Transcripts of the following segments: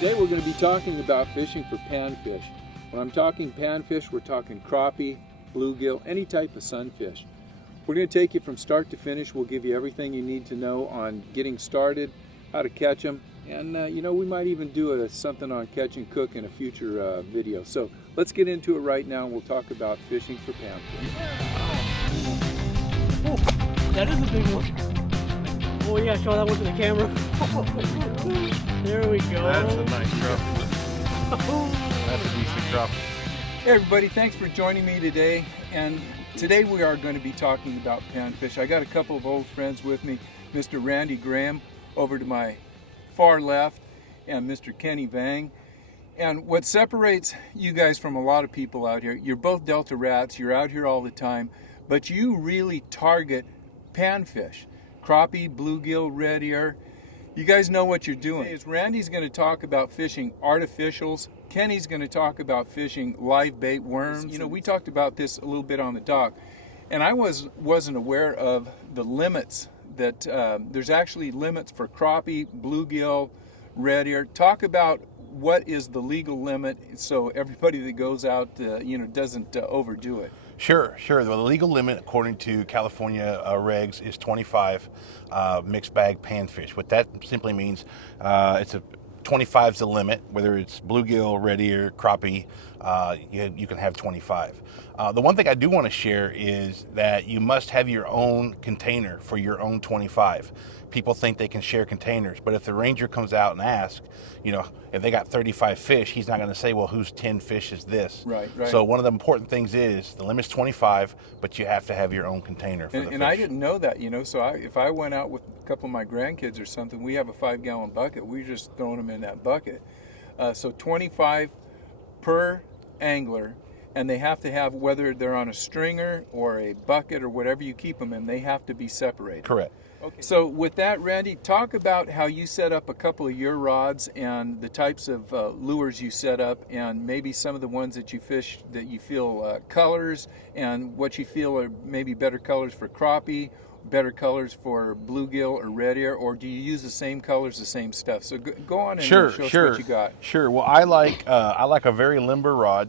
Today we're going to be talking about fishing for panfish. When I'm talking panfish, we're talking crappie, bluegill, any type of sunfish. We're going to take you from start to finish. We'll give you everything you need to know on getting started, how to catch them, and we might even do something on catch and cook in a future video. So let's get into it right now and we'll talk about fishing for panfish. Oh, that is a big one. Oh, you gotta show that one to the camera. There we go. That's a nice crappie. That's a decent crappie. Hey everybody, thanks for joining me today. And today we are going to be talking about panfish. I got a couple of old friends with me, Mr. Randy Graham over to my far left and Mr. Kenny Vang. And what separates you guys from a lot of people out here, you're both Delta rats, you're out here all the time, but you really target panfish. Crappie, bluegill, red ear. You guys know what you're doing. Randy's going to talk about fishing artificials. Kenny's going to talk about fishing live bait worms. You know, we talked about this a little bit on the dock, and I wasn't aware of the limits that there's actually limits for crappie, bluegill, red ear. Talk about what is the legal limit so everybody that goes out, doesn't overdo it. Sure. The legal limit, according to California regs, is 25 mixed bag panfish. What that simply means, 25 is the limit. Whether it's bluegill, red ear, crappie, you can have 25. The one thing I do want to share is that you must have your own container for your own 25. People think they can share containers, but if the ranger comes out and asks, if they got 35 fish, he's not going to say, well, whose 10 fish is this? Right. So one of the important things is the limit's 25, but you have to have your own container for the fish. And I didn't know that, so if I went out with a couple of my grandkids or something, we have a 5-gallon bucket, we're just throwing them in that bucket. So 25 per angler, and they have to have, whether they're on a stringer or a bucket or whatever you keep them in, they have to be separated. Correct. Okay. So with that, Randy, talk about how you set up a couple of your rods and the types of lures you set up, and maybe some of the ones that you fish that you feel colors, and what you feel are maybe better colors for crappie, better colors for bluegill or red ear, or do you use the same colors, the same stuff? So go on and show us what you got. Sure. Well, I like a very limber rod,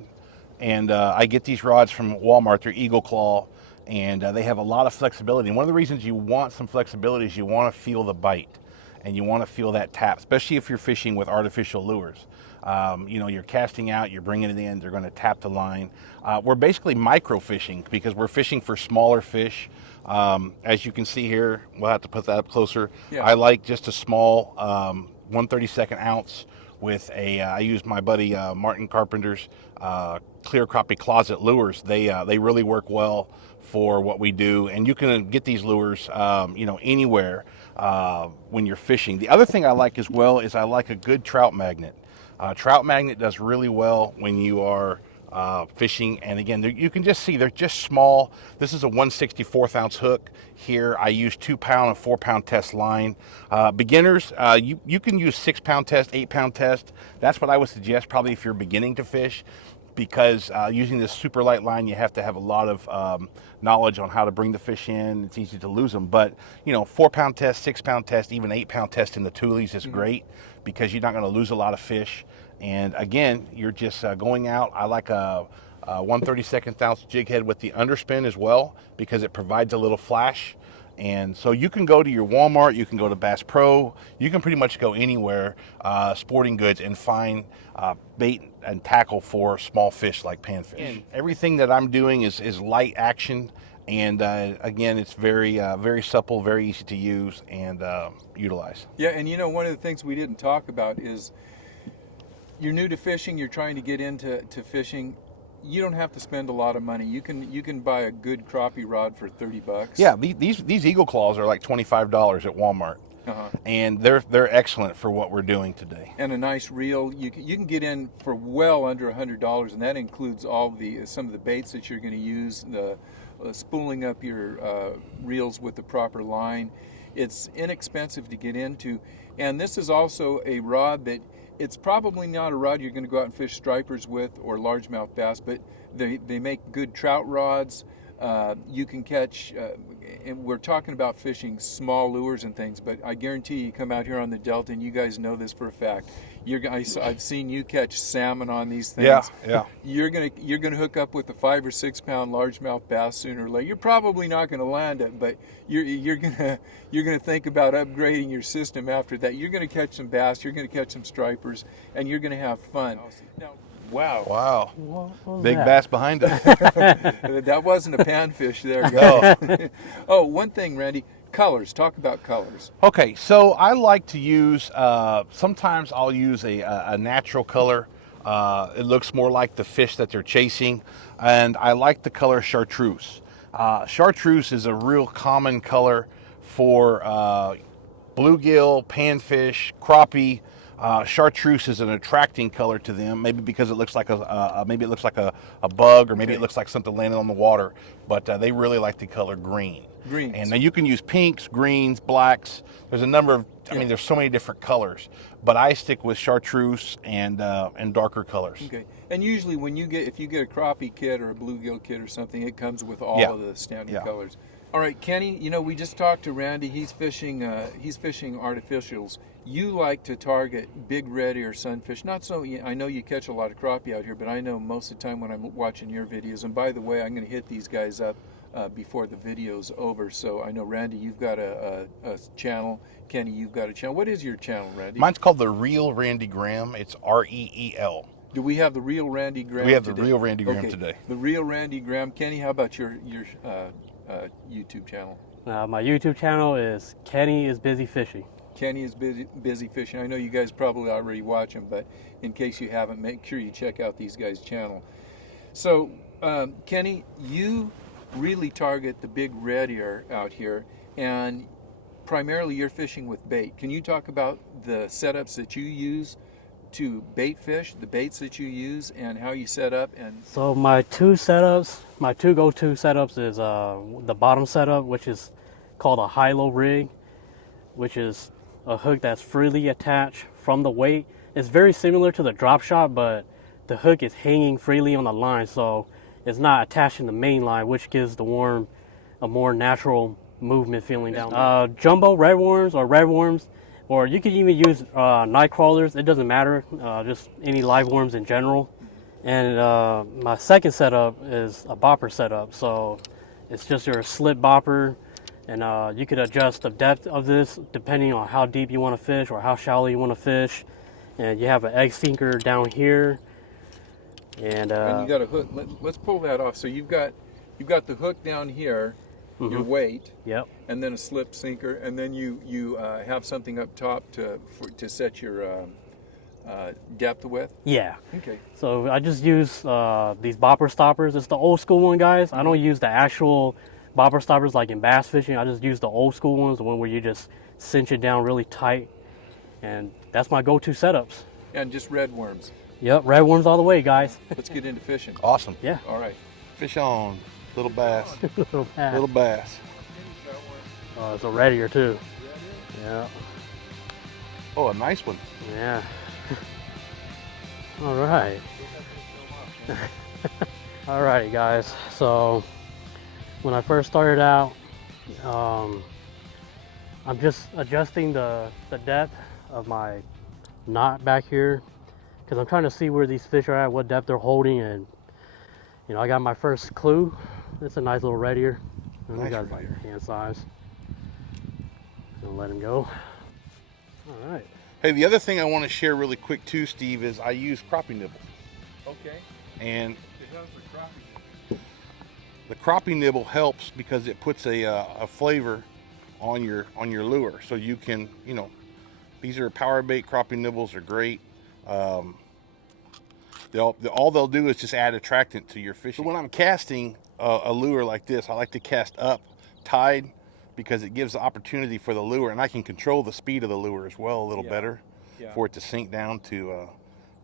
and I get these rods from Walmart. They're Eagle Claw. And they have a lot of flexibility. And one of the reasons you want some flexibility is you want to feel the bite and you want to feel that tap, especially if you're fishing with artificial lures. You're casting out, you're bringing it in, they're going to tap the line. We're basically micro fishing because we're fishing for smaller fish. As you can see here, we'll have to put that up closer. Yeah. I like just a small 1/32 ounce with I use my buddy Martin Carpenter's clear crappie closet lures. They really work well for what we do, and you can get these lures anywhere when you're fishing. The other thing I like as well is I like a good trout magnet. Trout magnet does really well when you are fishing, and again, you can just see they're just small. This is a 1/64 ounce hook. Here I use 2-pound and 4-pound test line. Beginners, you can use 6-pound test, 8-pound test. That's what I would suggest probably if you're beginning to fish, because using this super light line, you have to have a lot of knowledge on how to bring the fish in. It's easy to lose them, but 4-pound test, 6-pound test, even 8-pound test in the toolies is great because you're not going to lose a lot of fish. And again, you're just going out. I like a 1/32 ounce jig head with the underspin as well because it provides a little flash. And so you can go to your Walmart, you can go to Bass Pro, you can pretty much go anywhere, sporting goods, and find bait and tackle for small fish like panfish. And everything that I'm doing is light action, and again, it's very very supple, very easy to use and utilize. Yeah, and one of the things we didn't talk about is you're new to fishing, you're trying to get into fishing. You don't have to spend a lot of money. You can buy a good crappie rod for $30. Yeah, these Eagle Claws are like $25 at Walmart, and they're excellent for what we're doing today. And a nice reel, you can get in for well under $100, and that includes some of the baits that you're going to use, the spooling up your reels with the proper line. It's inexpensive to get into, and this is also a rod that. It's probably not a rod you're going to go out and fish stripers with or largemouth bass, but they make good trout rods. You can catch, and we're talking about fishing small lures and things, but I guarantee you come out here on the Delta, and you guys know this for a fact, I've seen you catch salmon on these things. Yeah, yeah. You're gonna hook up with a 5 or 6 pound largemouth bass sooner or later. You're probably not gonna land it, but you're gonna think about upgrading your system after that. You're gonna catch some bass. You're gonna catch some stripers, and you're gonna have fun. Now, wow. Wow. What was Big that? bass behind us. That wasn't a panfish there, guys. Oh, one thing, Randy. Colors. Talk about colors. Okay, so I like to use, sometimes I'll use a natural color. It looks more like the fish that they're chasing. And I like the color chartreuse. Chartreuse is a real common color for bluegill, panfish, crappie. Chartreuse is an attracting color to them, maybe because it looks like maybe it looks like a bug, or maybe it looks like something landing on the water. But they really like the color green. Greens. And now you can use pinks, greens, blacks. There's a number of, I mean, there's so many different colors. But I stick with chartreuse and darker colors. Okay. And usually when if you get a crappie kit or a bluegill kit or something, it comes with all of the standard colors. All right, Kenny, we just talked to Randy. He's fishing artificials. You like to target big reddy or sunfish. Not so, I know you catch a lot of crappie out here, but I know most of the time when I'm watching your videos, and by the way, I'm going to hit these guys up before the video's over. So I know, Randy, you've got a channel. Kenny, you've got a channel. What is your channel, Randy? Mine's called The Real Randy Graham. It's REEL. Do we have the Real Randy Graham We have today? The Real Randy Graham today. The Real Randy Graham. Kenny, how about your YouTube channel? My YouTube channel is Kenny is Busy Fishing. Kenny is busy fishing. I know you guys probably already watch him, but in case you haven't, make sure you check out these guys' channel. So, Kenny, you really target the big red ear out here, and primarily you're fishing with bait. Can you talk about the setups that you use to bait fish, the baits that you use, and how you set up? And So my two go-to setups is the bottom setup, which is called a high-low rig, which is a hook that's freely attached from the weight. It's very similar to the drop shot, but the hook is hanging freely on the line, so it's not attached in the main line, which gives the worm a more natural movement feeling down. Jumbo red worms, or you could even use night crawlers. It doesn't matter, just any live worms in general. And my second setup is a bopper setup, so it's just your slip bopper, and you could adjust the depth of this depending on how deep you want to fish or how shallow you want to fish. And you have an egg sinker down here, and you got a hook. Let's pull that off. So you've got the hook down here, your weight, yep, and then a slip sinker, and then you have something up top to set your depth with. yeah. Okay. So I just use these bopper stoppers. It's the old school one, guys. I don't use the actual bopper stoppers like in bass fishing. I just use the old school ones, the one where you just cinch it down really tight, and that's my go-to setups. And just red worms. Yep, red worms all the way, guys. Let's get into fishing. Awesome. Yeah. All right. Fish on. Little bass. Little pass. Little bass. It's a red ear too. Yeah. Oh, a nice one. Yeah. All right. All right, guys. So when I first started out, I'm just adjusting the depth of my knot back here, because I'm trying to see where these fish are at, what depth they're holding, and I got my first clue. It's a nice little red ear. And Nice we got red ear. hand size. Gonna let him go. All right. Hey, the other thing I want to share really quick too, Steve, is I use crappie nibble. Okay. And the crappie nibble helps because it puts a flavor on your lure. So you can, these are power bait crappie nibbles are great. All they'll do is just add attractant to your fishing. So when I'm casting a lure like this, I like to cast up tide, because it gives the opportunity for the lure, and I can control the speed of the lure as well a little better for it to sink down to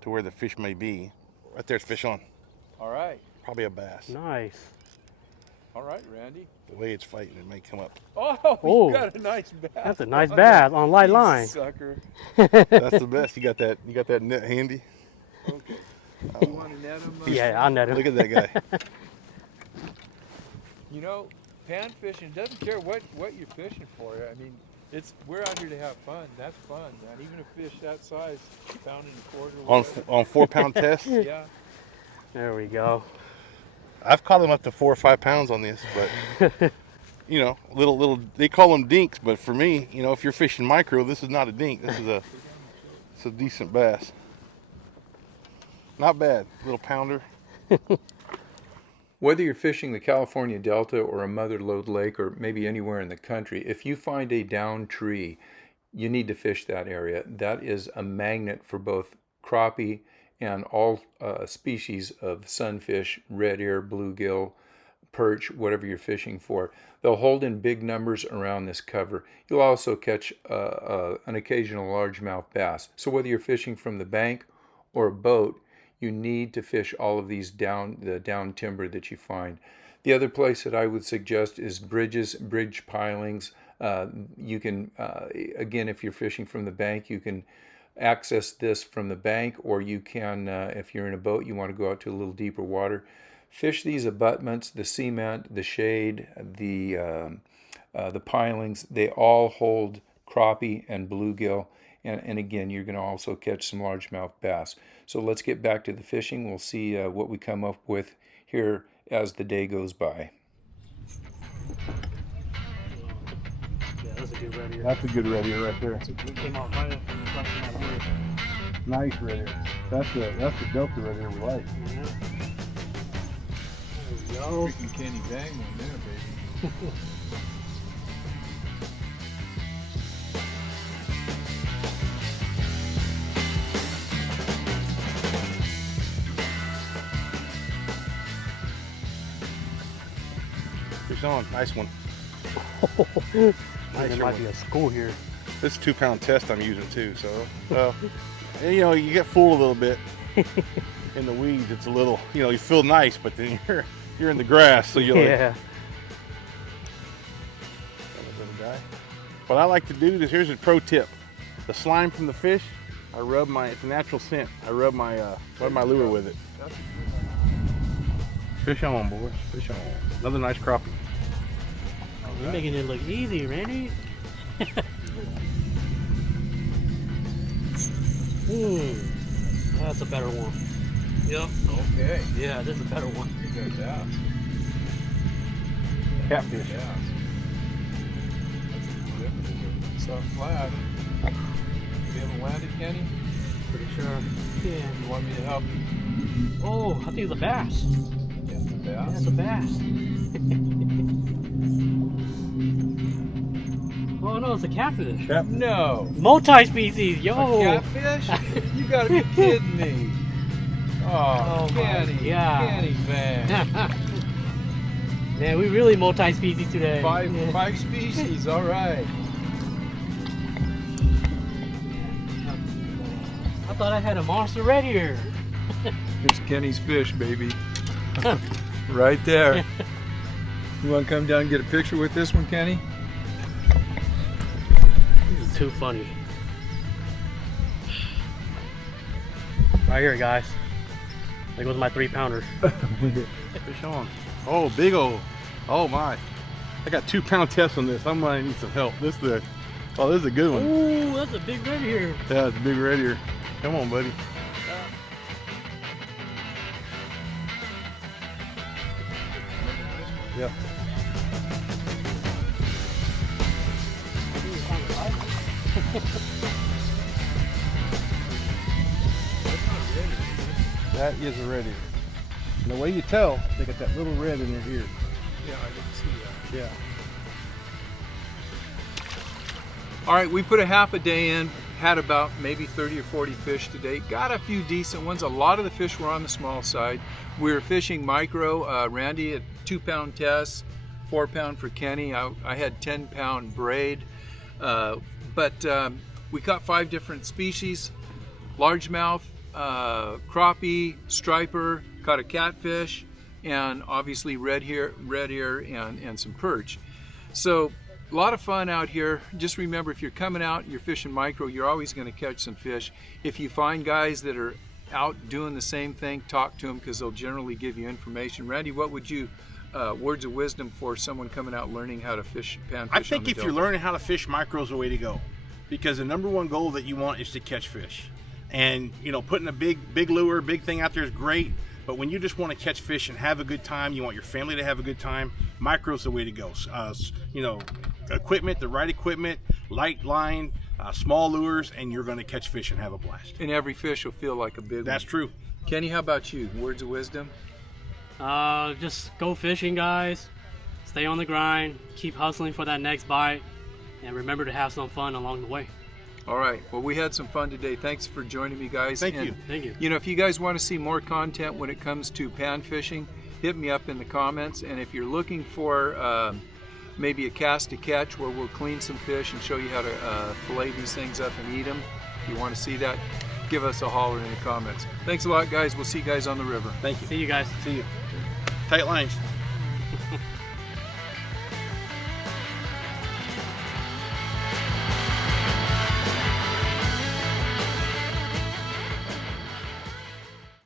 where the fish may be. Right there's fish on. All right. Probably a bass. Nice. All right, Randy. The way it's fighting, it may come up. Oh, you got a nice bass. That's a nice bass on light You line. sucker. That's the best. You got that net handy? Okay. You want to net him? Yeah, I'll net him. Look at that guy. Pan fishing doesn't care what you're fishing for. I mean, We're out here to have fun. That's fun, man. Even a fish that size, pound and a quarter. On whatever. on 4-pound test. Yeah. There we go. I've caught them up to 4 or 5 pounds on this, but you know, little. They call them dinks, but for me, you know, if you're fishing micro, this is not a dink. This is it's a decent bass. Not bad, little pounder. Whether you're fishing the California Delta or a mother lode lake or maybe anywhere in the country, if you find a downed tree, you need to fish that area. That is a magnet for both crappie and all species of sunfish, red ear, bluegill, perch, whatever you're fishing for. They'll hold in big numbers around this cover. You'll also catch an occasional largemouth bass. So whether you're fishing from the bank or a boat, you need to fish all of these the down timber that you find. The other place that I would suggest is bridge pilings. You can, again, if you're fishing from the bank, you can access this from the bank, or you can, if you're in a boat, you want to go out to a little deeper water. Fish these abutments, the cement, the shade, the pilings. They all hold crappie and bluegill. And again, you're going to also catch some largemouth bass. So let's get back to the fishing. We'll see what we come up with here as the day goes by. Yeah, that's a good red ear. That's a good red ear right there. It came out right up in front of that ear. Nice red ear. That's the Delta red ear we like. Yeah. There we go. Freaking Kenny Bang one there, baby. Fish on, nice one. There might be a school here. This is 2-pound test I'm using too, so and, you know, you get fooled a little bit in the weeds. It's a little, you know, you feel nice, but then you're in the grass, so you're like, Yeah. little guy. What I like to do is, here's a pro tip: the slime from the fish, I rub it's a natural scent. I rub my lure with it. Fish on, boys. Fish on. Another nice crappie. You're making it look easy, Randy. That's a better one. Yep. Okay. Yeah, this is a better one. Good bass. Catfish. Yeah. It's a flat. You haven't landed, Kenny? Pretty sure. Yeah. You want me to help you? Oh, I think it's a bass. Yes, the Yeah, bass. it's a bass. Oh no, it's a catfish. Yep. No. Multi-species, yo. A catfish? You gotta be kidding me. Oh, Oh my Kenny. God. Kenny Bang. Man, we really multi-species today. Yeah. Five species, all right. I thought I had a monster red here. Here's Kenny's fish, baby. Right there. You want to come down and get a picture with this one, Kenny? This is too funny. Right here, guys. There goes my 3-pounder. Fish on. Oh, big old. Oh my. I got 2-pound test on this. I might need some help. This is a good one. Ooh, that's a big red here. Yeah, it's a big red ear. Come on, buddy. Yep. That is a red ear. And the way you tell, they got that little red in their ear. Yeah, I didn't see that. Yeah. All right, we put a half a day in, had about maybe 30 or 40 fish today. Got a few decent ones. A lot of the fish were on the small side. We were fishing micro. Randy at 2-pound test, 4-pound for Kenny. I had 10-pound braid. But we caught 5 different species: largemouth, crappie, striper, caught a catfish, and obviously red ear and some perch. So a lot of fun out here. Just remember, if you're coming out, you're fishing micro, you're always going to catch some fish. If you find guys that are out doing the same thing, talk to them because they'll generally give you information. Randy, what would you words of wisdom for someone coming out learning how to fish panfish? I think if you're learning how to fish, micro's the way to go, because the number one goal that you want is to catch fish. And you know, putting a big lure, big thing out there is great, but when you just want to catch fish and have a good time, you want your family to have a good time, micro's the way to go. You know, equipment, the right equipment, light line, small lures, and you're going to catch fish and have a blast. And every fish will feel like a big one. That's true. Kenny, how about you? Words of wisdom? Just go fishing, guys. Stay on the grind. Keep hustling for that next bite. And remember to have some fun along the way. All right. Well, we had some fun today. Thanks for joining me, guys. Thank you. Thank you. You know, if you guys want to see more content when it comes to pan fishing, hit me up in the comments. And if you're looking for maybe a cast to catch where we'll clean some fish and show you how to fillet these things up and eat them, if you want to see that, give us a holler in the comments. Thanks a lot, guys. We'll see you guys on the river. Thank you. See you guys. See you. Tight lines.